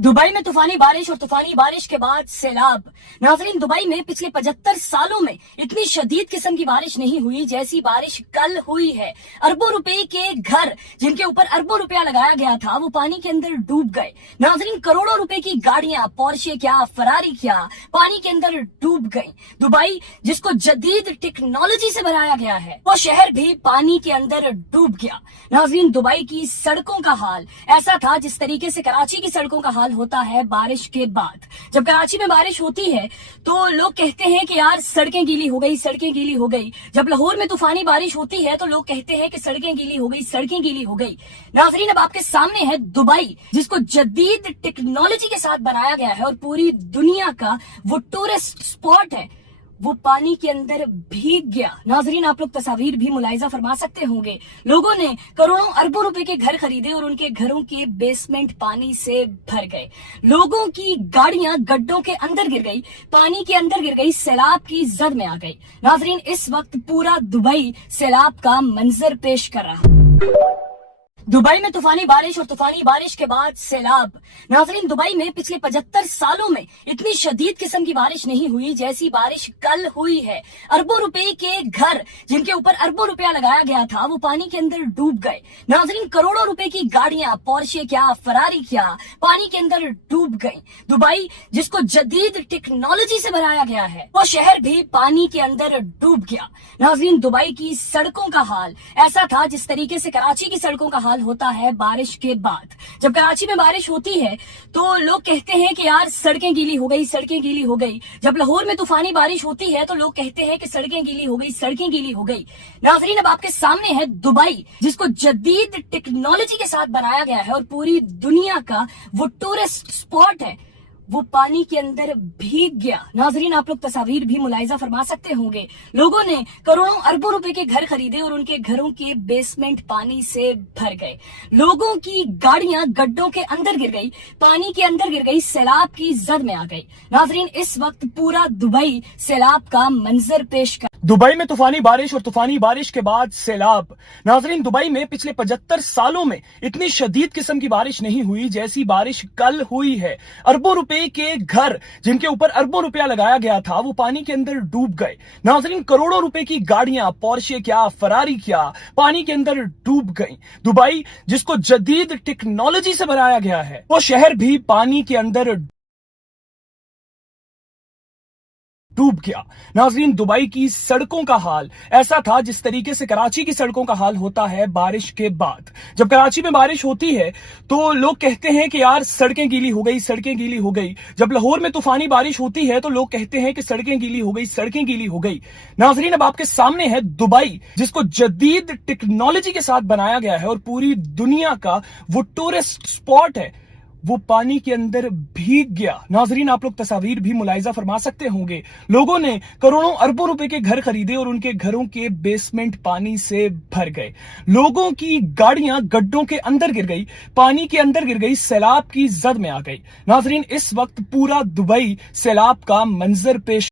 Dubai में तूफानी बारिश और तूफानी बारिश के बाद सैलाब। नाजरीन, दुबई में पिछले 75 सालों में इतनी शदीद किस्म की बारिश नहीं हुई जैसी बारिश कल हुई है। अरबों रुपए के घर जिनके ऊपर अरबों रुपया लगाया गया था वो पानी के अंदर डूब गए। नाजरीन, करोड़ों रुपए की गाड़ियां, पोर्शे क्या, फरारी क्या, पानी के अंदर डूब गई। दुबई जिसको जदीद टेक्नोलॉजी से बनाया गया है वो शहर भी पानी के अंदर डूब गया। नाजरीन, दुबई की सड़कों का हाल ऐसा था जिस तरीके से कराची की सड़कों का हाल होता है बारिश के बाद। जब कराची में बारिश होती है तो लोग कहते हैं कि यार सड़कें गीली हो गई, सड़कें गीली हो गई। जब लाहौर में तूफानी बारिश होती है तो लोग कहते हैं कि सड़कें गीली हो गई, सड़कें गीली हो गई। नाजरीन, अब आपके सामने है दुबई जिसको जदीद टेक्नोलॉजी के साथ बनाया गया है और पूरी दुनिया का वो टूरिस्ट स्पॉट है, वो पानी के अंदर भीग गया। नाजरीन, आप लोग तस्वीर भी मुलाहिजा फरमा सकते होंगे। लोगों ने करोड़ों अरबों रुपए के घर खरीदे और उनके घरों के बेसमेंट पानी से भर गए। लोगों की गाड़ियां गड्ढों के अंदर गिर गई, पानी के अंदर गिर गई, सैलाब की जद में आ गई। नाजरीन, इस वक्त पूरा दुबई सैलाब का मंजर पेश कर रहा। दुबई में तूफानी बारिश और तूफानी बारिश के बाद सैलाब। नाजरीन, दुबई में पिछले 75 सालों में इतनी शदीद किस्म की बारिश नहीं हुई जैसी बारिश कल हुई है। अरबों रुपए के घर जिनके ऊपर अरबों रुपया लगाया गया था वो पानी के अंदर डूब गए। नाजरीन, करोड़ों रुपए की गाड़ियां, पोर्शे क्या, फरारी क्या, पानी के अंदर डूब गई। दुबई जिसको जदीद टेक्नोलॉजी से बनाया गया है वो शहर भी पानी के अंदर डूब गया। नाजरीन, दुबई की सड़कों का हाल ऐसा था जिस तरीके से कराची की सड़कों का हाल होता है बारिश के बाद। जब कराची में बारिश होती है तो लोग कहते हैं कि यार सड़कें गीली हो गई, सड़कें गीली हो गई। जब लाहौर में तूफानी बारिश होती है तो लोग कहते हैं कि सड़कें गीली हो गई, सड़कें गीली हो गई। नाजरीन, अब आपके सामने है दुबई जिसको जदीद टेक्नोलॉजी के साथ बनाया गया है और पूरी दुनिया का वो टूरिस्ट स्पॉट है, वो पानी के अंदर भीग गया। नाजरीन, आप लोग तस्वीर भी मुलाहिजा फरमा सकते होंगे। लोगों ने करोड़ों अरबों रुपए के घर खरीदे और उनके घरों के बेसमेंट पानी से भर गए। लोगों की गाड़ियां गड्ढों के अंदर गिर गई, पानी के अंदर गिर गई, सैलाब की जद में आ गई। नाजरीन, इस वक्त पूरा दुबई सैलाब का मंजर पेश कर। दुबई में तूफानी बारिश और तूफानी बारिश के बाद सैलाब। नाजरीन, दुबई में पिछले 75 सालों में इतनी शदीद किस्म की बारिश नहीं हुई जैसी बारिश कल हुई है। अरबों रुपए के घर जिनके ऊपर अरबों रुपया लगाया गया था वो पानी के अंदर डूब गए। नाजरीन, करोड़ों रुपए की गाड़ियां, पोर्शे क्या, फरारी क्या, पानी के अंदर डूब गई। दुबई जिसको जदीद टेक्नोलॉजी से बनाया गया है वो शहर भी पानी के अंदर डूब गया। नाजरीन, दुबई की सड़कों का हाल ऐसा था जिस तरीके से कराची की सड़कों का हाल होता है बारिश के बाद। जब कराची में बारिश होती है तो लोग कहते हैं कि यार सड़कें गीली हो गई, सड़कें गीली हो गई। जब लाहौर में तूफानी बारिश होती है तो लोग कहते हैं कि सड़कें गीली हो गई, सड़कें गीली हो गई। नाजरीन, अब आपके सामने है दुबई जिसको जदीद टेक्नोलॉजी के साथ बनाया गया है और पूरी दुनिया का वो टूरिस्ट स्पॉट है, वो पानी के अंदर भीग गया। नाजरीन, आप लोग तस्वीर भी मुलाहिजा फरमा सकते होंगे। लोगों ने करोड़ों अरबों रुपए के घर खरीदे और उनके घरों के बेसमेंट पानी से भर गए। लोगों की गाड़ियां गड्ढों के अंदर गिर गई, पानी के अंदर गिर गई, सैलाब की जद में आ गई। नाजरीन, इस वक्त पूरा दुबई सैलाब का मंजर पेश